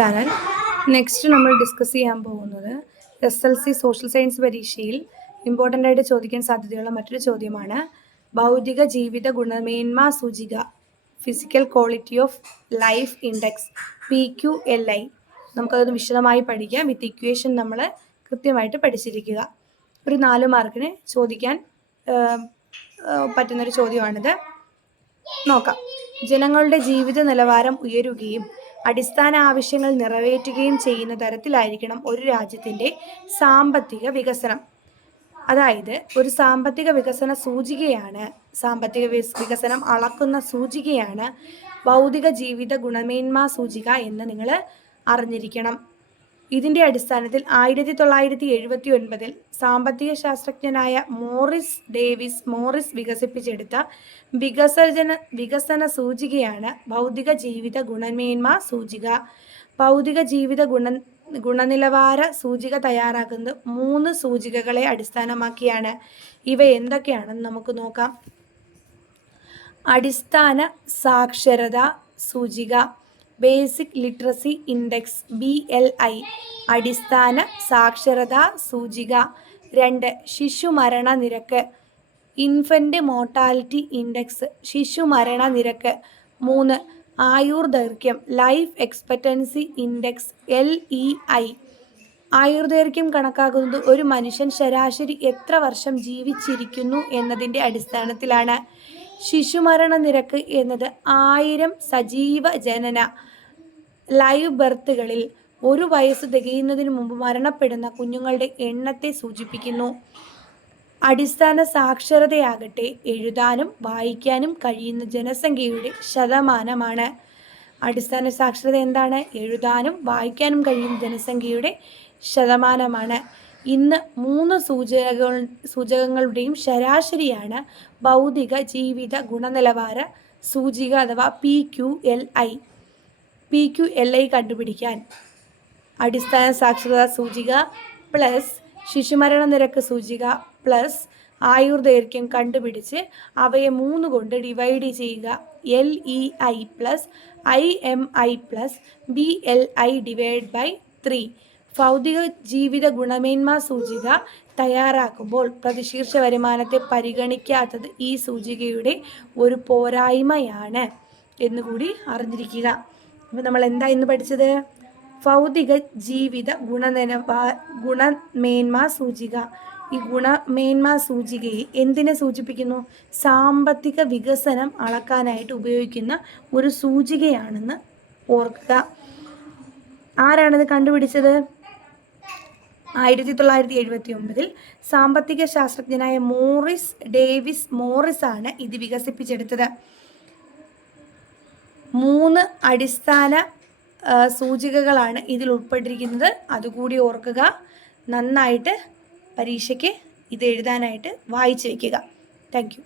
Channel. Next നമ്മൾ discuss ചെയ്യാൻ പോകുന്നത് SLC സോഷ്യൽ സയൻസ് പരീക്ഷയിൽ ഇമ്പോർട്ടൻ്റ് ആയിട്ട് ചോദിക്കാൻ സാധ്യതയുള്ള മറ്റൊരു ചോദ്യമാണ് ഭൗതിക ജീവിത ഗുണമേന്മ സൂചിക physical quality of life index PQLI. നമുക്കത് വിശദമായി പഠിക്കാം. വിത്ത് ഇക്വേഷൻ നമ്മൾ കൃത്യമായിട്ട് പഠിച്ചിരിക്കുക. ഒരു 4 മാർക്കിന് ചോദിക്കാൻ പറ്റുന്നൊരു ചോദ്യമാണിത്. നോക്കാം. ജനങ്ങളുടെ ജീവിത നിലവാരം ഉയരുകയും അടിസ്ഥാന ആവശ്യങ്ങൾ നിറവേറ്റുകയും ചെയ്യുന്ന തരത്തിലായിരിക്കണം ഒരു രാജ്യത്തിൻ്റെ സാമ്പത്തിക വികസനം. അതായത് ഒരു സാമ്പത്തിക വികസന സൂചികയാണ്, സാമ്പത്തിക വികസനം അളക്കുന്ന സൂചികയാണ് ഭൗതിക ജീവിത ഗുണമേന്മ സൂചിക എന്ന് നിങ്ങൾ അറിഞ്ഞിരിക്കണം. ഇതിൻ്റെ അടിസ്ഥാനത്തിൽ 1979 സാമ്പത്തിക ശാസ്ത്രജ്ഞനായ മോറിസ് വികസിപ്പിച്ചെടുത്ത വികസന സൂചികയാണ് ഭൗതിക ജീവിത ഗുണമേന്മ സൂചിക. ഭൗതിക ജീവിത ഗുണനിലവാര സൂചിക തയ്യാറാക്കുന്നത് 3 സൂചികകളെ അടിസ്ഥാനമാക്കിയാണ്. ഇവ എന്തൊക്കെയാണെന്ന് നമുക്ക് നോക്കാം. അടിസ്ഥാന സാക്ഷരതാ സൂചിക, ബേസിക് ലിറ്ററസി ഇൻഡെക്സ് BLI, അടിസ്ഥാന സാക്ഷരതാ സൂചിക. 2 ശിശുമരണ നിരക്ക്, ഇൻഫൻ്റ് മോർട്ടാലിറ്റി ഇൻഡെക്സ്, ശിശുമരണ നിരക്ക്. 3 ആയുർദൈർഘ്യം, ലൈഫ് എക്സ്പെക്റ്റൻസി ഇൻഡെക്സ് LEI. ആയുർദൈർഘ്യം കണക്കാക്കുന്നത് ഒരു മനുഷ്യൻ ശരാശരി എത്ര വർഷം ജീവിച്ചിരിക്കുന്നു എന്നതിൻ്റെ അടിസ്ഥാനത്തിലാണ്. ശിശുമരണ നിരക്ക് എന്നത് 1000 സജീവ ജനന ലൈവ് ബർത്തുകളിൽ 1 വയസ്സ് തികയുന്നതിന് മുമ്പ് മരണപ്പെടുന്ന കുഞ്ഞുങ്ങളുടെ എണ്ണത്തെ സൂചിപ്പിക്കുന്നു. അടിസ്ഥാന സാക്ഷരതയാകട്ടെ എഴുതാനും വായിക്കാനും കഴിയുന്ന ജനസംഖ്യയുടെ ശതമാനമാണ്. അടിസ്ഥാന സാക്ഷരത എന്താണ്? എഴുതാനും വായിക്കാനും കഴിയുന്ന ജനസംഖ്യയുടെ ശതമാനമാണ്. ഇന്ന് 3 സൂചകങ്ങളുടെയും ശരാശരിയാണ് ഭൗതിക ജീവിത ഗുണനിലവാര സൂചിക അഥവാ PQLI. PQLI കണ്ടുപിടിക്കാൻ അടിസ്ഥാന സാക്ഷരതാ സൂചിക പ്ലസ് ശിശുമരണ നിരക്ക് സൂചിക പ്ലസ് ആയുർദൈർഘ്യം കണ്ടുപിടിച്ച് അവയെ 3 കൊണ്ട് ഡിവൈഡ് ചെയ്യുക. LEI plus IMI plus BLI divide by 3. ഭൗതിക ജീവിത ഗുണമേന്മ സൂചിക തയ്യാറാക്കുമ്പോൾ പ്രതിശീർഷ വരുമാനത്തെ പരിഗണിക്കാത്തത് ഈ സൂചികയുടെ ഒരു പോരായ്മയാണ് എന്നുകൂടി അറിഞ്ഞിരിക്കുക. അപ്പോൾ നമ്മൾ എന്താ ഇന്ന് പഠിച്ചത്? ഭൗതിക ജീവിത ഗുണമേന്മ സൂചിക. ഈ ഗുണമേന്മ സൂചികയെ എന്തിനെ സൂചിപ്പിക്കുന്നു? സാമ്പത്തിക വികസനം അളക്കാനായിട്ട് ഉപയോഗിക്കുന്ന ഒരു സൂചികയാണെന്ന് ഓർക്കുക. ആരാണിത് കണ്ടുപിടിച്ചത്? 1979 സാമ്പത്തിക ശാസ്ത്രജ്ഞനായ മോറിസ് ആണ് ഇത് വികസിപ്പിച്ചെടുത്തത്. 3 അടിസ്ഥാന സൂചികകളാണ് ഇതിൽ ഉൾപ്പെട്ടിരിക്കുന്നത്. അതുകൂടി ഓർക്കുക. നന്നായിട്ട് പരീക്ഷയ്ക്ക് ഇത് എഴുതാനായിട്ട് വായിച്ചു വയ്ക്കുക. Thank you.